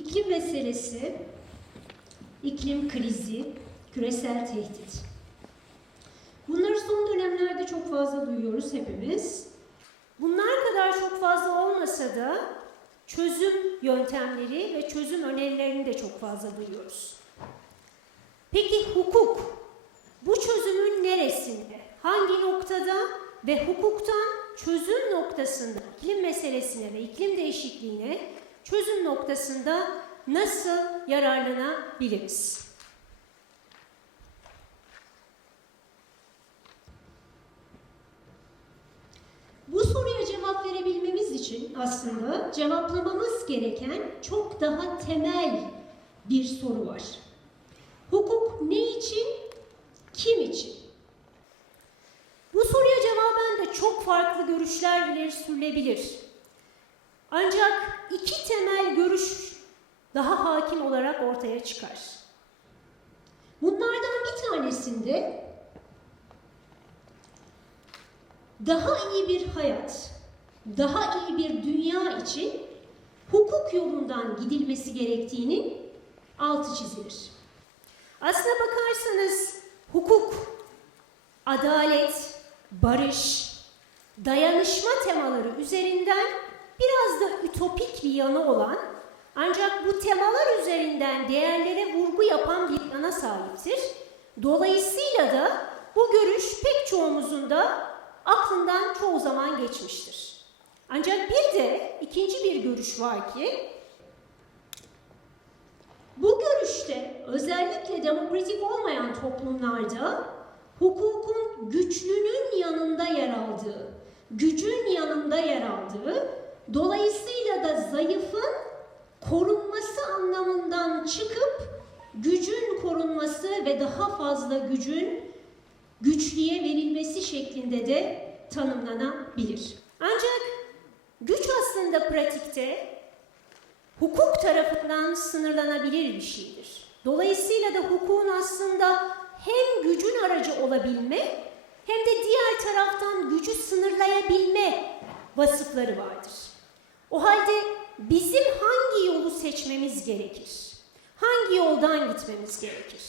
İklim meselesi, iklim krizi, küresel tehdit. Bunları son dönemlerde çok fazla duyuyoruz hepimiz. Bunlar kadar çok fazla olmasa da çözüm yöntemleri ve çözüm önerilerini de çok fazla duyuyoruz. Peki hukuk bu çözümün neresinde? Hangi noktada ve hukuktan çözüm noktasında iklim meselesine ve iklim değişikliğine çözüm noktasında nasıl yararlanabiliriz? Bu soruya cevap verebilmemiz için aslında cevaplamamız gereken çok daha temel bir soru var. Hukuk ne için, kim için? Bu soruya cevaben de çok farklı görüşler ileri sürülebilir. Ancak iki temel görüş daha hakim olarak ortaya çıkar. Bunlardan bir tanesinde daha iyi bir hayat, daha iyi bir dünya için hukuk yolundan gidilmesi gerektiğinin altı çizilir. Aslına bakarsanız hukuk, adalet, barış, dayanışma temaları üzerinden biraz da ütopik bir yanı olan ancak bu temalar üzerinden değerlere vurgu yapan bir yana sahiptir. Dolayısıyla da bu görüş pek çoğumuzun da aklından çoğu zaman geçmiştir. Ancak bir de ikinci bir görüş var ki bu görüşte özellikle demokratik olmayan toplumlarda hukukun güçlünün yanında yer aldığı, gücün yanında yer aldığı, dolayısıyla da zayıfın korunması anlamından çıkıp gücün korunması ve daha fazla gücün güçlüye verilmesi şeklinde de tanımlanabilir. Ancak güç aslında pratikte hukuk tarafından sınırlanabilir bir şeydir. Dolayısıyla da hukukun aslında hem gücün aracı olabilme hem de diğer taraftan gücü sınırlayabilme vasıfları vardır. O halde bizim hangi yolu seçmemiz gerekir? Hangi yoldan gitmemiz gerekir?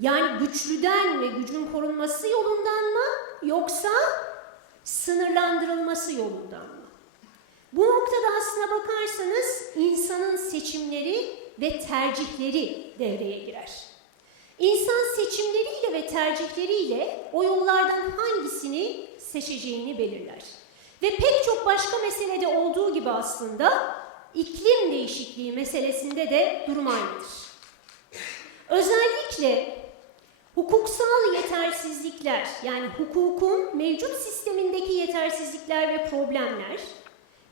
Yani güçlüden ve gücün korunması yolundan mı yoksa sınırlandırılması yolundan mı? Bu noktada aslına bakarsanız insanın seçimleri ve tercihleri devreye girer. İnsan seçimleriyle ve tercihleriyle o yollardan hangisini seçeceğini belirler. Ve pek çok başka meselede olduğu gibi aslında iklim değişikliği meselesinde de durum aynıdır. Özellikle hukuksal yetersizlikler yani hukukun mevcut sistemindeki yetersizlikler ve problemler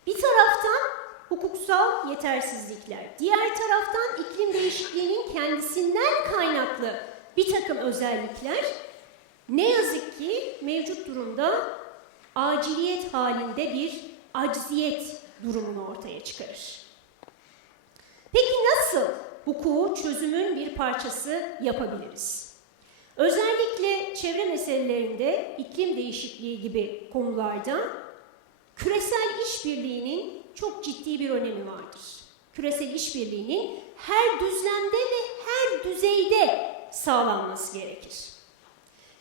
bir taraftan hukuksal yetersizlikler, diğer taraftan iklim değişikliğinin kendisinden kaynaklı bir takım özellikler ne yazık ki mevcut durumda aciliyet halinde bir acziyet durumunu ortaya çıkarır. Peki nasıl hukuku çözümün bir parçası yapabiliriz? Özellikle çevre meselelerinde iklim değişikliği gibi konularda küresel işbirliğinin çok ciddi bir önemi vardır. Küresel işbirliğinin her düzlemde ve her düzeyde sağlanması gerekir.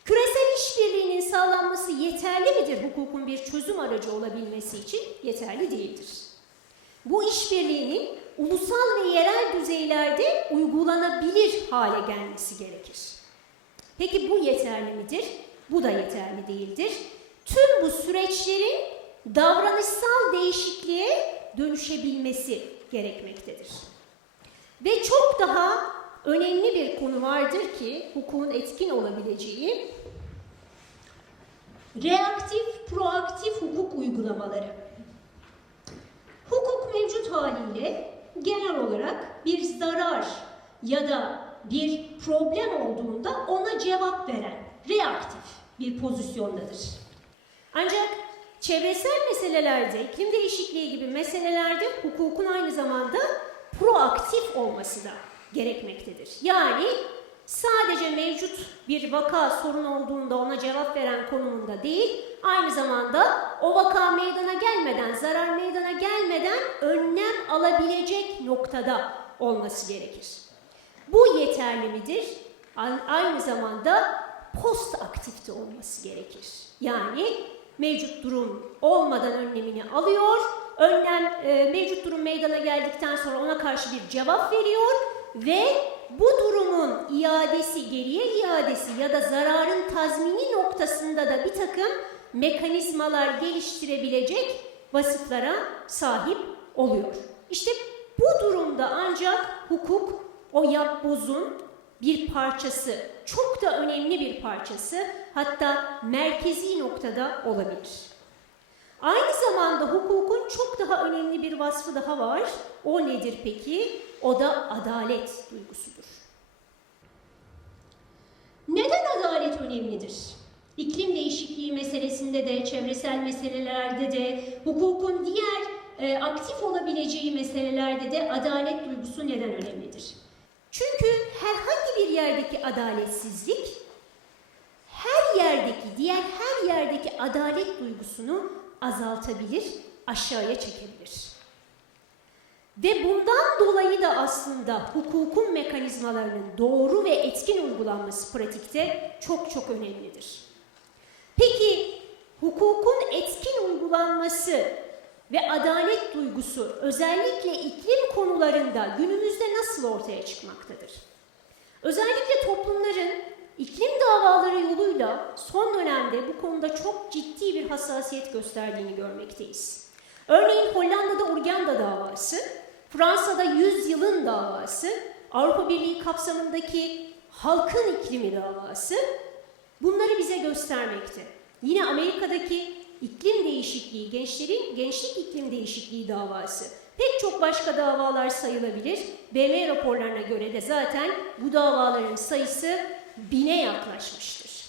Küresel işbirliğinin sağlanması yeterli midir hukukun bir çözüm aracı olabilmesi için? Yeterli değildir. Bu işbirliğinin ulusal ve yerel düzeylerde uygulanabilir hale gelmesi gerekir. Peki bu yeterli midir? Bu da yeterli değildir. Tüm bu süreçlerin davranışsal değişikliğe dönüşebilmesi gerekmektedir. Ve çok daha önemli bir konu vardır ki hukukun etkin olabileceği reaktif, proaktif hukuk uygulamaları. Hukuk mevcut haliyle genel olarak bir zarar ya da bir problem olduğunda ona cevap veren reaktif bir pozisyondadır. Ancak çevresel meselelerde, iklim değişikliği gibi meselelerde hukukun aynı zamanda proaktif olması da gerekmektedir. Yani sadece mevcut bir vaka sorun olduğunda ona cevap veren konumunda değil, aynı zamanda o vaka meydana gelmeden, zarar meydana gelmeden önlem alabilecek noktada olması gerekir. Bu yeterli midir? Aynı zamanda post aktifte olması gerekir. Yani mevcut durum olmadan önlemini alıyor, önlem e, mevcut durum meydana geldikten sonra ona karşı bir cevap veriyor ve bu durumun iadesi, geriye iadesi ya da zararın tazmini noktasında da bir takım mekanizmalar geliştirebilecek vasıflara sahip oluyor. İşte bu durumda ancak hukuk o yapbozun bir parçası, çok da önemli bir parçası, hatta merkezi noktada olabilir. Aynı zamanda hukukun çok daha önemli bir vasfı daha var. O nedir peki? O da adalet duygusudur. Neden adalet önemlidir? İklim değişikliği meselesinde de, çevresel meselelerde de, hukukun diğer e, aktif olabileceği meselelerde de adalet duygusu neden önemlidir? Çünkü herhangi bir yerdeki adaletsizlik, her yerdeki, diğer her yerdeki adalet duygusunu azaltabilir, aşağıya çekebilir. Ve bundan dolayı da aslında hukukun mekanizmalarının doğru ve etkin uygulanması pratikte çok çok önemlidir. Peki hukukun etkin uygulanması ve adalet duygusu özellikle iklim konularında günümüzde nasıl ortaya çıkmaktadır? Özellikle toplumların iklim davaları yoluyla son dönemde bu konuda çok ciddi bir hassasiyet gösterdiğini görmekteyiz. Örneğin Hollanda'da Urgenda davası, Fransa'da 100 yılın davası, Avrupa Birliği kapsamındaki halkın iklimi davası bunları bize göstermekte. Yine Amerika'daki iklim değişikliği, gençlerin gençlik iklim değişikliği davası. Pek çok başka davalar sayılabilir. BM raporlarına göre de zaten bu davaların sayısı bine yaklaşmıştır.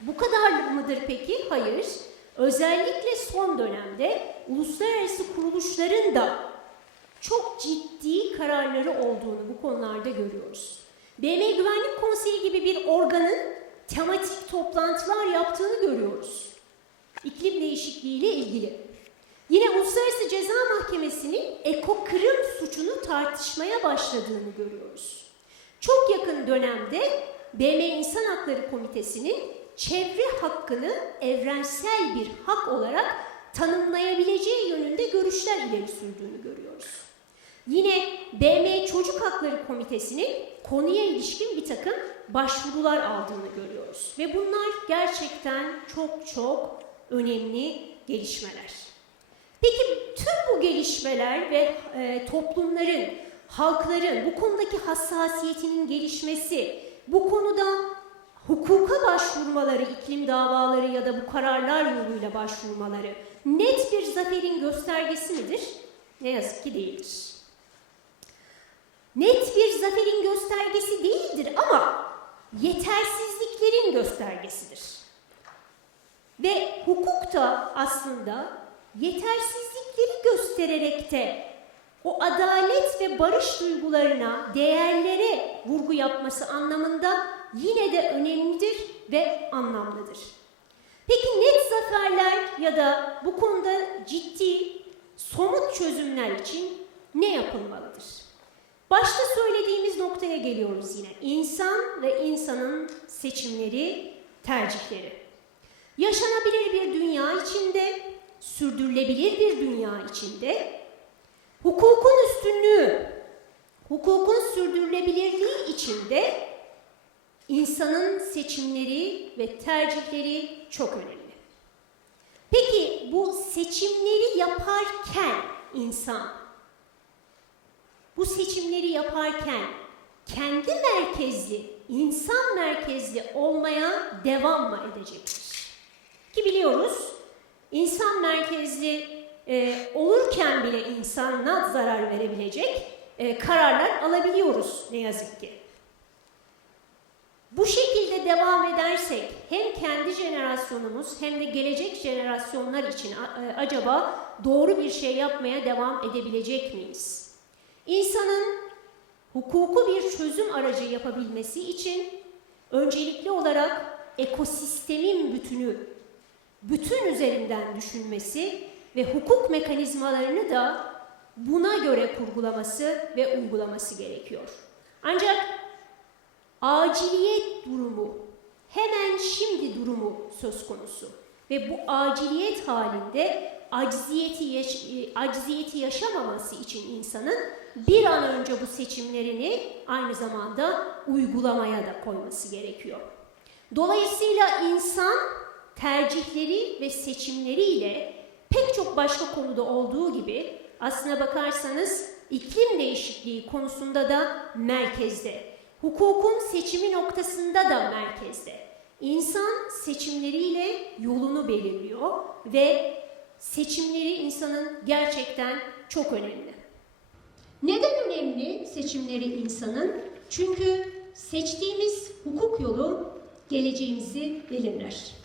Bu kadar mıdır peki? Hayır. Özellikle son dönemde uluslararası kuruluşların da kararları olduğunu bu konularda görüyoruz. BM Güvenlik Konseyi gibi bir organın tematik toplantılar yaptığını görüyoruz. İklim değişikliği ile ilgili. Yine Uluslararası Ceza Mahkemesi'nin ekokırım suçunu tartışmaya başladığını görüyoruz. Çok yakın dönemde BM İnsan Hakları Komitesi'nin çevre hakkını evrensel bir hak olarak tanımlayabileceği yönünde görüşler ileri sürdüğünü görüyoruz. Yine BM Çocuk Hakları Komitesi'nin konuya ilişkin bir takım başvurular aldığını görüyoruz. Ve bunlar gerçekten çok çok önemli gelişmeler. Peki tüm bu gelişmeler ve e, toplumların, halkların bu konudaki hassasiyetinin gelişmesi, bu konuda hukuka başvurmaları, iklim davaları ya da bu kararlar yoluyla başvurmaları net bir zaferin göstergesi midir? Ne yazık ki değildir. Net bir zaferin göstergesi değildir ama yetersizliklerin göstergesidir. Ve hukuk da aslında yetersizlikleri göstererek de o adalet ve barış duygularına, değerlere vurgu yapması anlamında yine de önemlidir ve anlamlıdır. Peki net zaferler ya da bu konuda ciddi, somut çözümler için ne yapılmalıdır? Başta söylediğimiz noktaya geliyoruz yine. İnsan ve insanın seçimleri, tercihleri. Yaşanabilir bir dünya içinde, sürdürülebilir bir dünya içinde, hukukun üstünlüğü, hukukun sürdürülebilirliği içinde insanın seçimleri ve tercihleri çok önemli. Peki bu seçimleri yaparken insan bu seçimleri yaparken kendi merkezli, insan merkezli olmaya devam mı edecektir? Ki biliyoruz insan merkezli e, olurken bile insana zarar verebilecek e, kararlar alabiliyoruz ne yazık ki. Bu şekilde devam edersek hem kendi jenerasyonumuz hem de gelecek jenerasyonlar için e, acaba doğru bir şey yapmaya devam edebilecek miyiz? İnsanın hukuku bir çözüm aracı yapabilmesi için öncelikli olarak ekosistemin bütünü bütün üzerinden düşünmesi ve hukuk mekanizmalarını da buna göre kurgulaması ve uygulaması gerekiyor. Ancak aciliyet durumu, hemen şimdi durumu söz konusu ve bu aciliyet halinde acziyeti, yaş- e, acziyeti yaşamaması için insanın bir an önce bu seçimlerini aynı zamanda uygulamaya da koyması gerekiyor. Dolayısıyla insan tercihleri ve seçimleriyle pek çok başka konuda olduğu gibi aslına bakarsanız iklim değişikliği konusunda da merkezde. Hukukun seçimi noktasında da merkezde. İnsan seçimleriyle yolunu belirliyor ve seçimleri insanın gerçekten çok önemli. Neden önemli seçimleri insanın? Çünkü seçtiğimiz hukuk yolu geleceğimizi belirler.